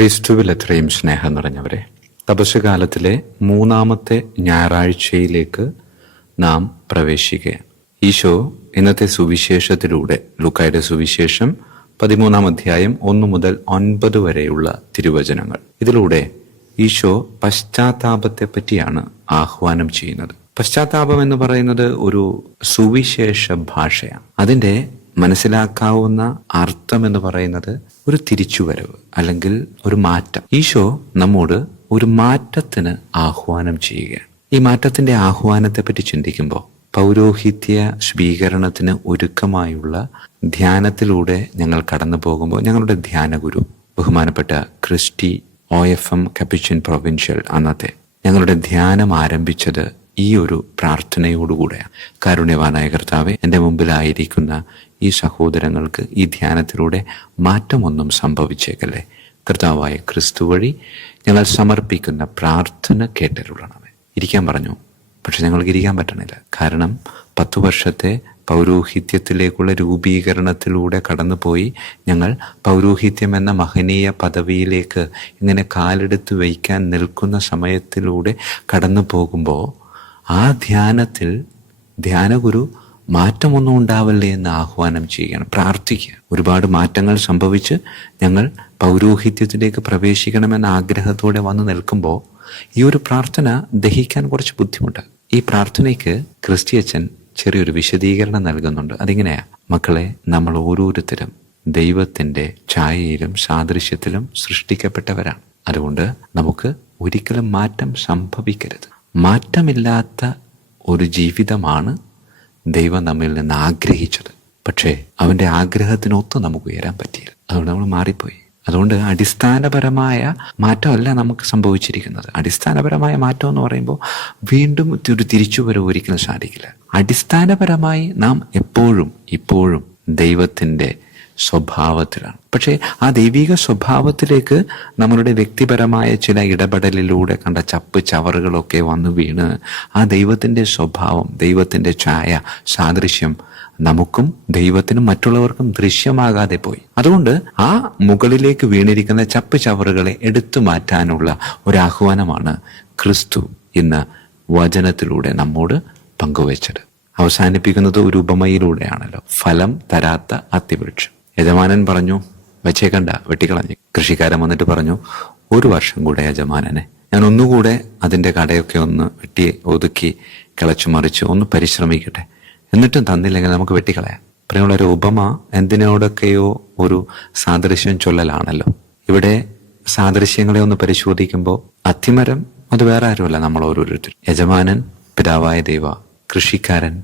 ക്രിസ്തുവിൽ എത്രയും സ്നേഹം നിറഞ്ഞവരെ, തപസ്സുകാലത്തിലെ മൂന്നാമത്തെ ഞായറാഴ്ചയിലേക്ക് നാം പ്രവേശിക്കുകയാണ്. ഈശോ ഇന്നത്തെ സുവിശേഷത്തിലൂടെ, ലൂക്കായുടെ സുവിശേഷം 13-ാം അധ്യായം 1 മുതൽ 9 വരെയുള്ള തിരുവചനങ്ങൾ, ഇതിലൂടെ ഈശോ പശ്ചാത്താപത്തെ പറ്റിയാണ് ആഹ്വാനം ചെയ്യുന്നത്. പശ്ചാത്താപം എന്ന് പറയുന്നത് ഒരു സുവിശേഷ ഭാഷയാണ്. അതിൻ്റെ മനസ്സിലാക്കാവുന്ന അർത്ഥം എന്ന് പറയുന്നത് ഒരു തിരിച്ചുവരവ് അല്ലെങ്കിൽ ഒരു മാറ്റം. ഈശോ നമ്മോട് ഒരു മാറ്റത്തിന് ആഹ്വാനം ചെയ്യുകയാണ്. ഈ മാറ്റത്തിന്റെ ആഹ്വാനത്തെ പറ്റി ചിന്തിക്കുമ്പോൾ പൗരോഹിത്യ സ്വീകരണത്തിന് ഒരുക്കമായുള്ള ധ്യാനത്തിലൂടെ ഞങ്ങൾ കടന്നു പോകുമ്പോൾ ഞങ്ങളുടെ ധ്യാനഗുരു ബഹുമാനപ്പെട്ട ക്രിസ്റ്റി OFM കപ്പുച്ചിൻ പ്രൊവിൻഷ്യൽ അന്നത്തെ ഞങ്ങളുടെ ധ്യാനം ആരംഭിച്ചത് ഈ ഒരു പ്രാർത്ഥനയോടുകൂടെയാണ്. കാരുണ്യവാനായ കർത്താവേ, എൻ്റെ മുമ്പിലായിരിക്കുന്ന ഈ സഹോദരങ്ങൾക്ക് ഈ ധ്യാനത്തിലൂടെ മാറ്റമൊന്നും സംഭവിച്ചേക്കല്ലേ. കർത്താവായ ക്രിസ്തു വഴി ഞങ്ങൾ സമർപ്പിക്കുന്ന പ്രാർത്ഥന കേട്ടരുളണമേ. ഇരിക്കാൻ പറഞ്ഞു, പക്ഷെ ഞങ്ങൾക്ക് ഇരിക്കാൻ പറ്റണില്ല. കാരണം 10 വർഷത്തെ പൗരോഹിത്യത്തിലേക്കുള്ള രൂപീകരണത്തിലൂടെ കടന്നുപോയി ഞങ്ങൾ പൗരോഹിത്യം എന്ന മഹനീയ പദവിയിലേക്ക് ഇങ്ങനെ കാലെടുത്ത് വയ്ക്കാൻ നിൽക്കുന്ന സമയത്തിലൂടെ കടന്നു പോകുമ്പോൾ ആ ധ്യാനത്തിൽ ധ്യാനഗുരു മാറ്റമൊന്നും ഉണ്ടാവല്ലേ എന്ന് ആഹ്വാനം ചെയ്യുകയാണ്, പ്രാർത്ഥിക്കുക. ഒരുപാട് മാറ്റങ്ങൾ സംഭവിച്ച് ഞങ്ങൾ പൗരോഹിത്യത്തിലേക്ക് പ്രവേശിക്കണമെന്ന ആഗ്രഹത്തോടെ വന്നു നിൽക്കുമ്പോൾ ഈ ഒരു പ്രാർത്ഥന ദഹിക്കാൻ കുറച്ച് ബുദ്ധിമുട്ട്. ഈ പ്രാർത്ഥനയ്ക്ക് ക്രിസ്ത്യച്ചൻ ചെറിയൊരു വിശദീകരണം നൽകുന്നുണ്ട്. അതിങ്ങനെയാ: മക്കളെ, നമ്മൾ ഓരോരുത്തരും ദൈവത്തിൻ്റെ ഛായയിലും സാദൃശ്യത്തിലും സൃഷ്ടിക്കപ്പെട്ടവരാണ്. അതുകൊണ്ട് നമുക്ക് ഒരിക്കലും മാറ്റം സംഭവിക്കരുത്. മാറ്റമില്ലാത്ത ഒരു ജീവിതമാണ് ദൈവം നമ്മിൽ നിന്ന് ആഗ്രഹിച്ചത്. പക്ഷേ അവൻ്റെ ആഗ്രഹത്തിനൊത്ത് നമുക്ക് ഉയരാൻ പറ്റിയില്ല. അതുകൊണ്ട് നമ്മൾ മാറിപ്പോയി. അതുകൊണ്ട് അടിസ്ഥാനപരമായ മാറ്റമല്ല നമുക്ക് സംഭവിച്ചിരിക്കുന്നത്. അടിസ്ഥാനപരമായ മാറ്റം എന്ന് പറയുമ്പോൾ വീണ്ടും ഒരു തിരിച്ചുവരവ് ഒരിക്കലും സാധിക്കില്ല. അടിസ്ഥാനപരമായി നാം ഇപ്പോഴും ദൈവത്തിൻ്റെ സ്വഭാവത്തിലാണ്. പക്ഷേ ആ ദൈവിക സ്വഭാവത്തിലേക്ക് നമ്മളുടെ വ്യക്തിപരമായ ചില ഇടപെടലിലൂടെ കണ്ട ചവറുകളൊക്കെ വന്നു വീണ് ആ ദൈവത്തിൻ്റെ സ്വഭാവം, ദൈവത്തിൻ്റെ ഛായ, സാദൃശ്യം നമുക്കും ദൈവത്തിനും മറ്റുള്ളവർക്കും ദൃശ്യമാകാതെ പോയി. അതുകൊണ്ട് ആ മുകളിലേക്ക് വീണിരിക്കുന്ന ചവറുകളെ എടുത്തു മാറ്റാനുള്ള ഒരാഹ്വാനമാണ് ക്രിസ്തു ഇന്ന് വചനത്തിലൂടെ നമ്മോട് പങ്കുവച്ചത്. അവസാനിപ്പിക്കുന്നത് ഒരു ഉപമയിലൂടെയാണല്ലോ. ഫലം തരാത്ത അത്തിവൃക്ഷം. യജമാനൻ പറഞ്ഞു, വെച്ചേക്കണ്ട, വെട്ടിക്കളഞ്ഞു. കൃഷിക്കാരൻ വന്നിട്ട് പറഞ്ഞു, 1 വർഷം കൂടെ യജമാനനെ, ഞാൻ ഒന്നുകൂടെ അതിൻ്റെ കടയൊക്കെ ഒന്ന് വെട്ടി ഒതുക്കി കിളച്ചു മറിച്ച് ഒന്ന് പരിശ്രമിക്കട്ടെ, എന്നിട്ടും തന്നില്ലെങ്കിൽ നമുക്ക് വെട്ടിക്കളയാം. പ്രിയമുള്ളൊരു ഉപമ എന്തിനോടൊക്കെയോ ഒരു സാദൃശ്യം ചൊല്ലലാണല്ലോ. ഇവിടെ സാദൃശ്യങ്ങളെ ഒന്ന് പരിശോധിക്കുമ്പോൾ അത്തിമരം അത് വേറെ ആരുമല്ല, നമ്മൾ ഓരോരുത്തരും. യജമാനൻ പിതാവായ ദൈവ, കൃഷിക്കാരൻ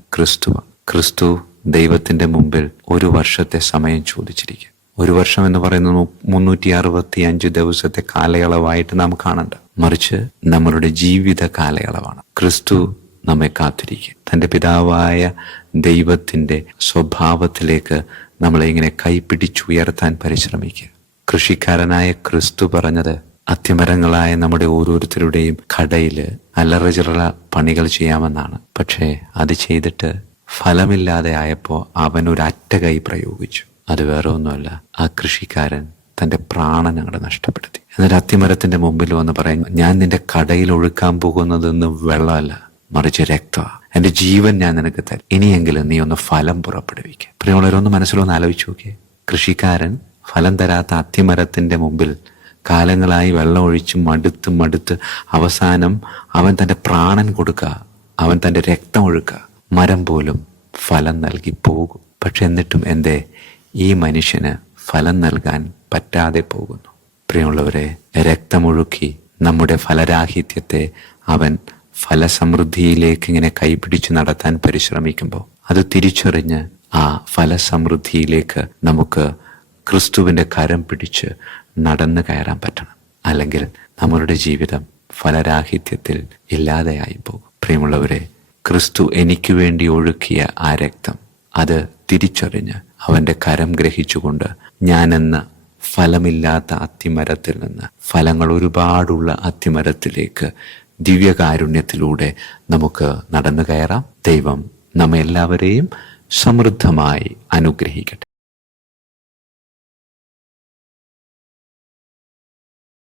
ക്രിസ്തു ദൈവത്തിന്റെ മുമ്പിൽ 1 വർഷത്തെ സമയം ചോദിച്ചിരിക്കുക. 1 വർഷം എന്ന് പറയുന്നത് 365 ദിവസത്തെ കാലയളവായിട്ട് നാം കാണണ്ട, മറിച്ച് നമ്മളുടെ ജീവിത കാലയളവാണ്. ക്രിസ്തു നമ്മെ കാത്തിരിക്കുക. തൻ്റെ പിതാവായ ദൈവത്തിൻ്റെ സ്വഭാവത്തിലേക്ക് നമ്മളെ ഇങ്ങനെ കൈപിടിച്ചുയർത്താൻ പരിശ്രമിക്കുക. കൃഷിക്കാരനായ ക്രിസ്തു പറഞ്ഞത്, അത്തിമരങ്ങളായ നമ്മുടെ ഓരോരുത്തരുടെയും കടയിൽ അല്ലറചിറ പണികൾ ചെയ്യാമെന്നാണ്. പക്ഷേ അത് ചെയ്തിട്ട് ഫലമില്ലാതെ ആയപ്പോൾ അവനൊരു അറ്റകൈ പ്രയോഗിച്ചു. അത് വേറെ ഒന്നുമല്ല, ആ കൃഷിക്കാരൻ തൻ്റെ പ്രാണൻ അങ്ങോട്ട് നഷ്ടപ്പെടുത്തി. എന്നിട്ട് അത്തിമരത്തിന്റെ മുമ്പിൽ വന്ന് പറയും, ഞാൻ നിന്റെ കടയിൽ ഒഴുക്കാൻ പോകുന്നതെന്ന് വെള്ളമല്ല, മറിച്ച് രക്തമാണ്. എൻ്റെ ജീവൻ ഞാൻ നിനക്ക് തരും. ഇനിയെങ്കിലും നീ ഒന്ന് ഫലം പുറപ്പെടുവിക്കുക. പ്രിയമുള്ളവരൊന്ന് മനസ്സിലൊന്ന് ആലോചിച്ച് നോക്കിയേ. കൃഷിക്കാരൻ ഫലം തരാത്ത അത്തിമരത്തിന്റെ മുമ്പിൽ കാലങ്ങളായി വെള്ളം ഒഴിച്ച് മടുത്ത് അവസാനം അവൻ തൻ്റെ പ്രാണൻ കൊടുക്കുക, അവൻ തൻ്റെ രക്തം ഒഴുക്കുക. മരം പോലും ഫലം നൽകി പോകും. പക്ഷെ എന്നിട്ടും എന്തേ ഈ മനുഷ്യന് ഫലം നൽകാൻ പറ്റാതെ പോകുന്നു? പ്രിയമുള്ളവരെ, രക്തമൊഴുക്കി നമ്മുടെ ഫലരാഹിത്യത്തെ അവൻ ഫലസമൃദ്ധിയിലേക്ക് ഇങ്ങനെ കൈപിടിച്ച് നടത്താൻ പരിശ്രമിക്കുമ്പോൾ അത് തിരിച്ചറിഞ്ഞ് ആ ഫലസമൃദ്ധിയിലേക്ക് നമുക്ക് ക്രിസ്തുവിൻ്റെ കരം പിടിച്ച് നടന്നു കയറാൻ പറ്റണം. അല്ലെങ്കിൽ നമ്മളുടെ ജീവിതം ഫലരാഹിത്യത്തിൽ ഇല്ലാതെയായി പോകും. പ്രിയമുള്ളവരെ, ക്രിസ്തു എനിക്ക് വേണ്ടി ഒഴുക്കിയ ആ രക്തം അത് തിരിച്ചറിഞ്ഞ് അവൻ്റെ കരം ഗ്രഹിച്ചുകൊണ്ട് ഞാനെന്ന ഫലമില്ലാത്ത അത്തിമരത്തിൽ നിന്ന് ഫലങ്ങൾ ഒരുപാടുള്ള അത്തിമരത്തിലേക്ക് ദിവ്യകാരുണ്യത്തിലൂടെ നമുക്ക് നടന്നു കയറാം. ദൈവം നമ്മെല്ലാവരെയും സമൃദ്ധമായി അനുഗ്രഹിക്കട്ടെ.